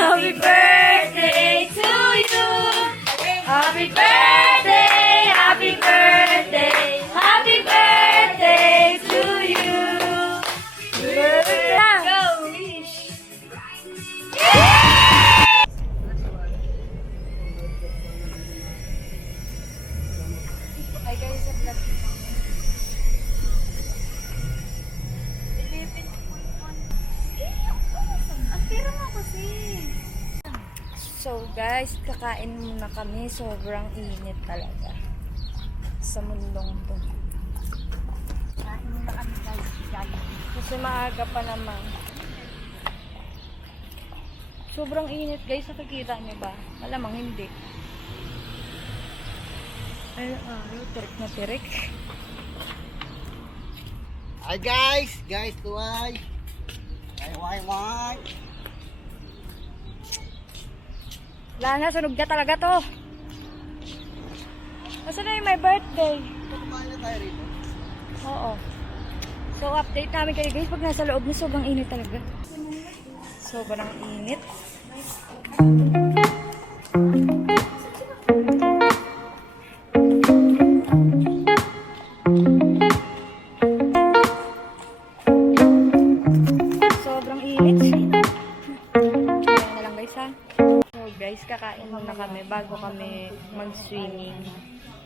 Happy birthday to you. Happy birthday, happy birthday, happy birthday to you. Go, wish. Hi guys, sa vlog. Ang pera mo kasi. So guys, kakain muna kami. Sobrang init talaga sa mundong to. Kain muna kami guys. Kasi maaga pa naman. Sobrang init guys. Nakikita niyo ba? Malamang hindi. Ay, tirik na tirik. Hi guys! Guys, tuway! Why? Wala na, sunog na talaga to. Nasaan na yung my birthday? Kumain na tayo rito. Oo. So, update namin kayo guys. Pag nasa loob na, sobrang init talaga. Sobrang init. Sobrang init. Kaya na lang guys ha. So guys, kakain muna kami bago kami mag-swimming.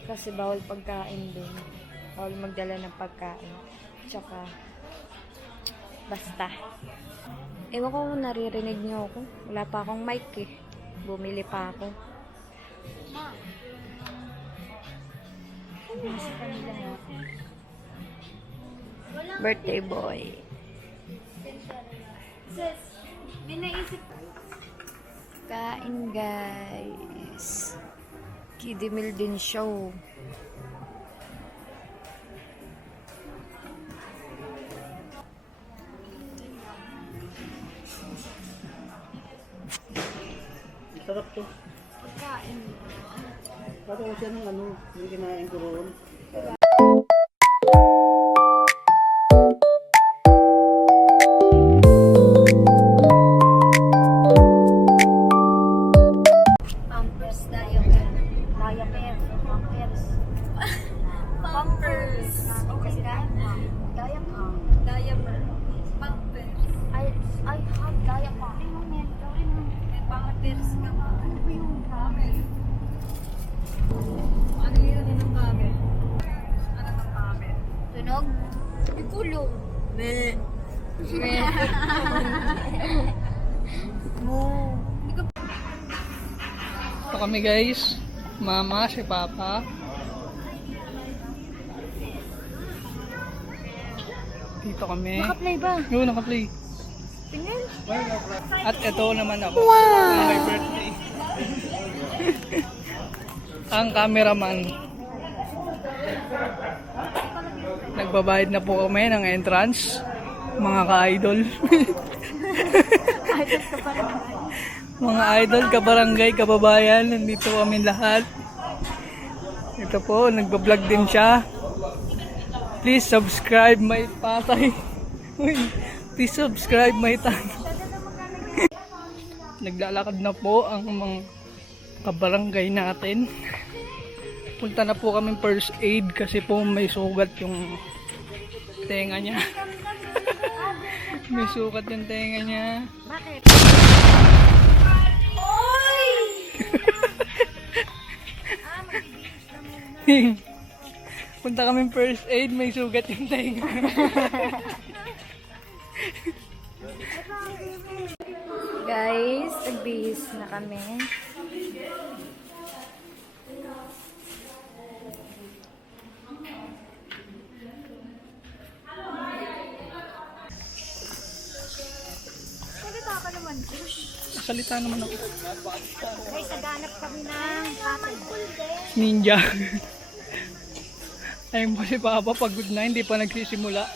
Kasi bawal pagkain din. Bawal magdala ng pagkain. Tsaka, basta. Ewan ko kung naririnig niyo ako. Wala pa akong mic eh. Bumili pa ako. Birthday boy. Sis, may naisip. Kain guys. Kidimil din show. Sarap to. Kain. Bato ko siya ng ano, yung kinain ko roon. Pampers, diaper. Diaper. Pampers. Pampers. Okay ka? Diaper. Diaper. Pampers. I have diaper. May pampers ka pa. Ano ba yung camel? Ano yun ng camel? Ano ng camel? Tunog? Ikulong. Meh. Ito kami guys, mama, si papa. Dito kami. Naka-play ba? Oo, naka-play. Tingnan. At ito naman ako. Wow! My birthday. Ang cameraman. Nagbabayad na po kami ng entrance. Mga ka-idol. Mga idol, kabarangay, kababayan. Nandito kami lahat. Ito po, nagbablog din siya. Please subscribe my tatay. Please subscribe my tatay. Naglalakad na po ang mga kabarangay natin. Punta na po kami first aid kasi po may sugat yung tenga niya. May sugat yung tenga niya. Bakit? Punta kami first aid, may sugat yung tenga. Guys, nagbihis na kami. Salita ka naman, Kush. Salita naman ako. Guys, naghanap kami ng kapal. Ninja. Ayun po si Papa, pagod na, hindi pa nagsisimula.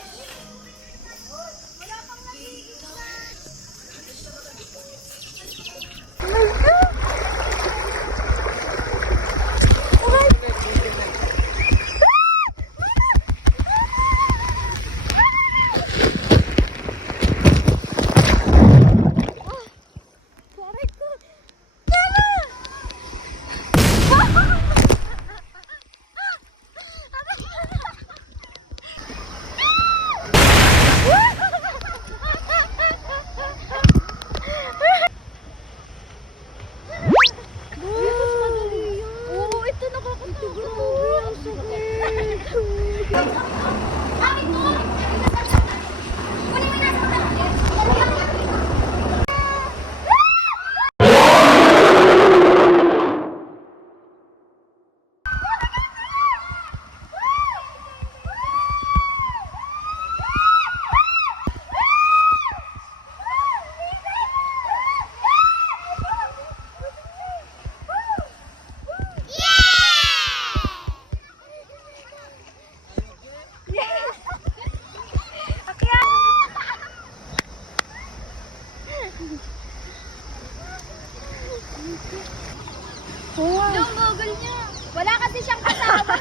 Yung Google niya. Wala kasi siyang kasama.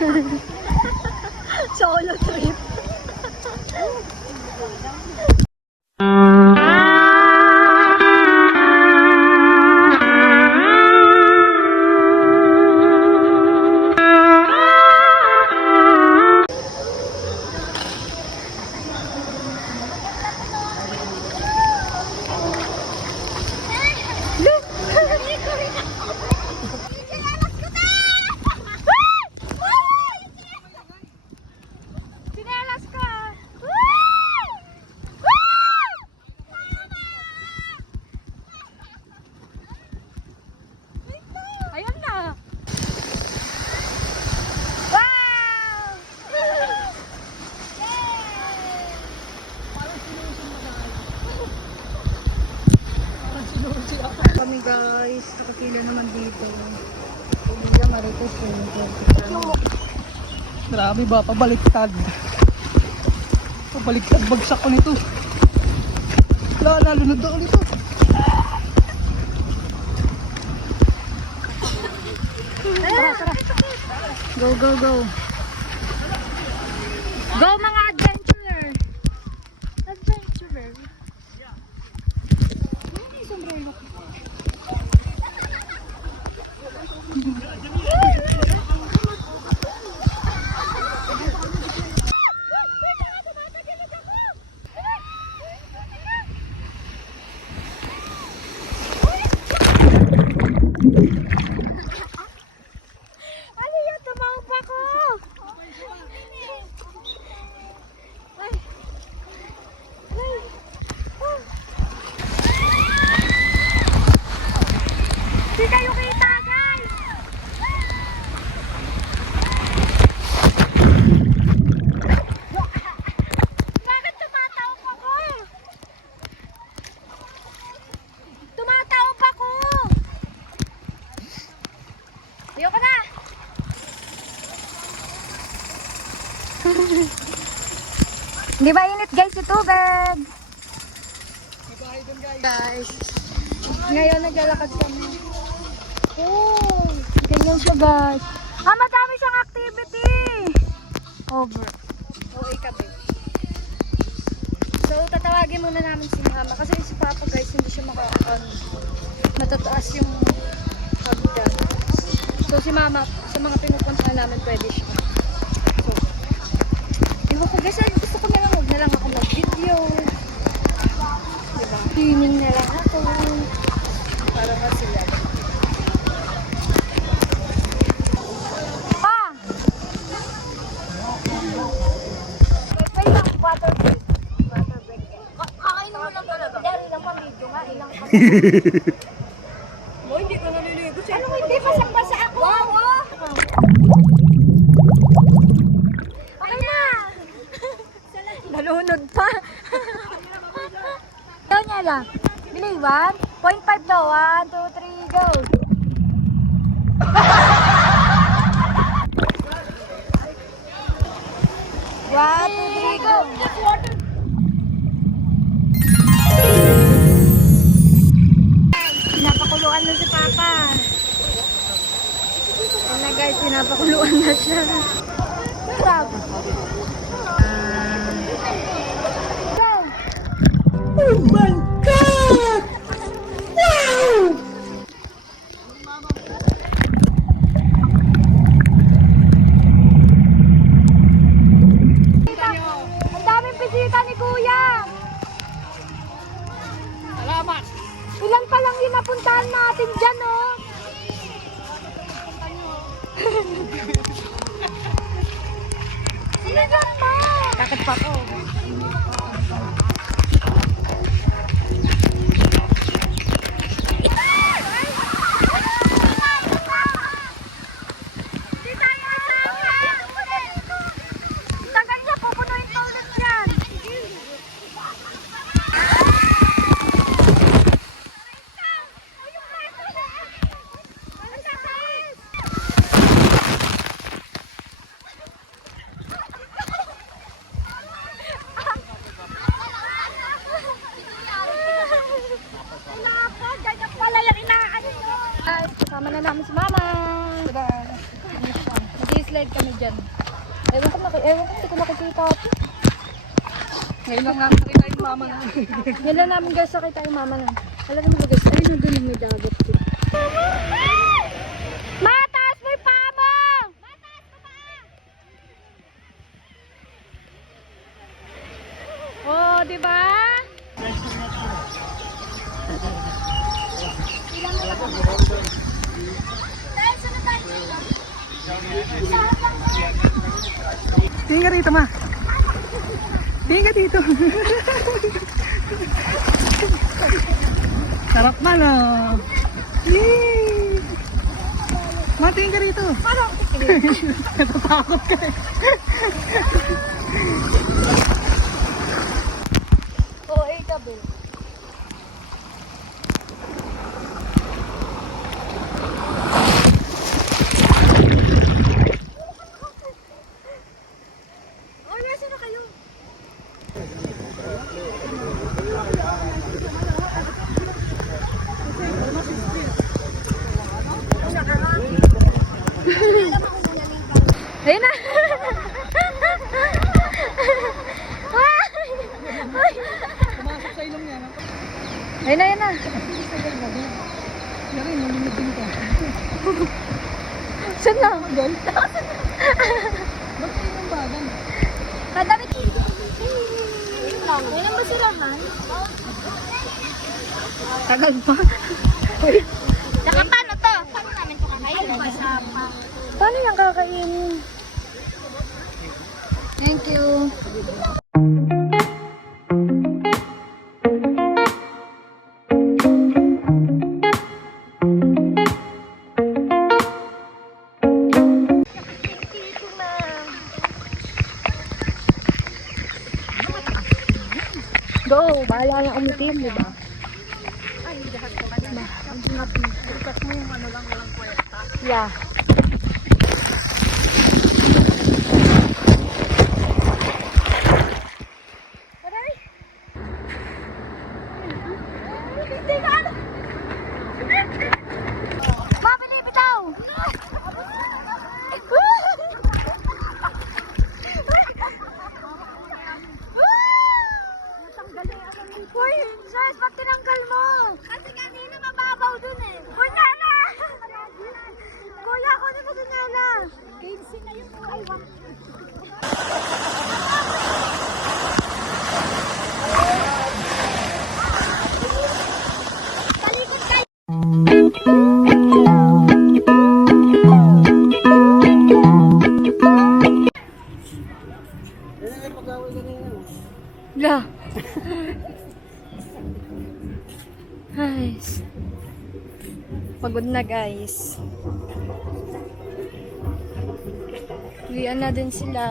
Solo trip. Sinelas ka! Ayan na. Wow! Kami guys, nakapila naman dito. Pumila marites Grabe ba, pabaliktad. Pabaliktad, bagsak ko nito. Wala, nalunod ako nito. Go, go, go. Go mga adventurer. Adventurer. Ano yun? Tumawag pa ko! Ay! Ay! Oh! Di kayo kita, guys! Bakit tumatawag ako? Tumatawag ako! Ayoko na! Di ba init guys yung tubig? Guys, ngayon naglalakad kami. Oh, ganyan siya guys. Ah, madami siyang activity! Over. Okay kami. So, tatawagin muna namin si Mama. Kasi si Papa guys, hindi siya matataas yung hagdan. So, si Mama, sa mga pinupunta namin, pwede siya. So, iwan ko guys, gusto ko na lang, huwag na lang ako mag-video. Diba? Swimming na lang ako. Para kasi lang. Pa! Ay lang, water break. Water break. Kakain mo lang talaga. Hindi, ilang pang video nga. Ilang pang Oh, hindi ka naliligo siya. Ano, hindi basang-basa ako. Wow! Ay na! Nalunod pa. Daw niya lang. Bili 1.5 daw. 1, 2, 3, go! One, two, three, go! Pinapakuluan na si Papa. Yan na guys, pinapakuluan na siya. Grab! Go! Oh my God! Wow! Ang daming bisita ni Kuya! Salamat! Ilan pa lang yung napuntahan natin dyan, oh! Ilan pa? Bakit pa po? Di tayo kasama! Tagal niya, pupunuin pa ulit yan! Wala po, ganyan pala yung inaano nyo! Guys, kasama na namin si Mama. Mag-slide kami dyan. Ewan ko, hindi ko nakikita ako. Ngayon lang namin nakita yung mama na. Yan lang namin guys, nakita yung mama na. Alam mo guys, ay nandun yung may dagat ko. Mataas mo yung paa mo! Mataas mo pa! Oh, di ba? Tingin ka dito, ma. Tingin ka dito. Sarap man, oh. Yay! Ma, tingin ka dito. Parang Natatakot ka eh. oo, eh, tabi. Oh, nasa na kayo? Ayun na! Pumasok sa ilong niya, no? Ayun na, ayun na. Yari, nalimitin ka. Saan na? Doon? Ba't kayo ng bagan? Kadamit. Ayun ang basurahan. Tagal pa. Saka paano to? Paano namin ito kakainin? Paano yung kakainin? Thank you. Go! Bahala na umitim, di ba? Bukas mo yung ano lang, walang kwenta. Yeah. Mabili bitaw! Uy, Sos, ba't tinanggal mo? Kasi kanina mababaw dun eh. Kunyana! Kuya, kunin mo kunyana. 15 na yun. Ay, talikod kayo. La. Guys. Pagod na guys. Uwian na din sila.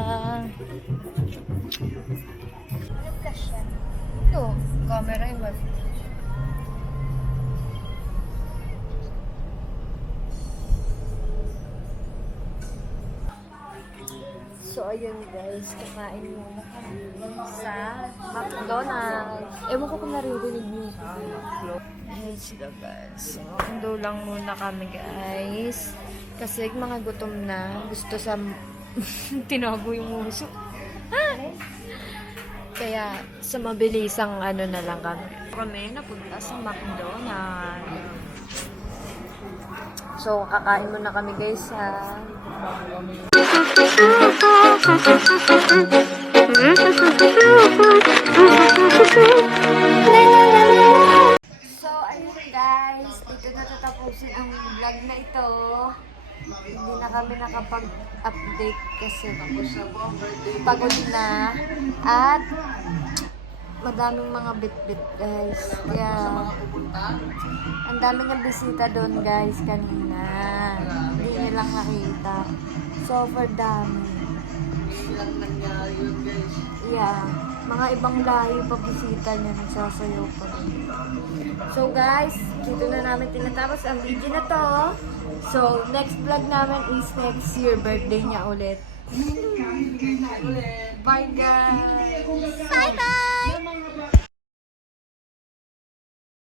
Ito, camera yung web. So, ayun guys, kakain muna kami sa McDonald's. Ewan ko kung naririnig niyo. Ayun sila guys. Mundo lang muna kami guys. Kasi mga gutom na. Gusto sa... tinago yung uso. Kaya sa mabilisang ano na lang kami. Kami napunta sa McDonald's. So, kakain muna kami guys ha. So, ayun guys, dito na tatapusin ang vlog na ito. Hindi na kami nakapag-update kasi pagod na at madaming mga bit-bit guys. Kaya ang dami ng bisita doon guys kanina. Hindi nilang nakita. Super dami. Yeah. Mga ibang lahi pa bisita niya nagsasayaw pa rin. So guys, dito na namin tinatapos ang video na to. So, next vlog namin is next year, birthday niya ulit. Bye guys! Bye-bye!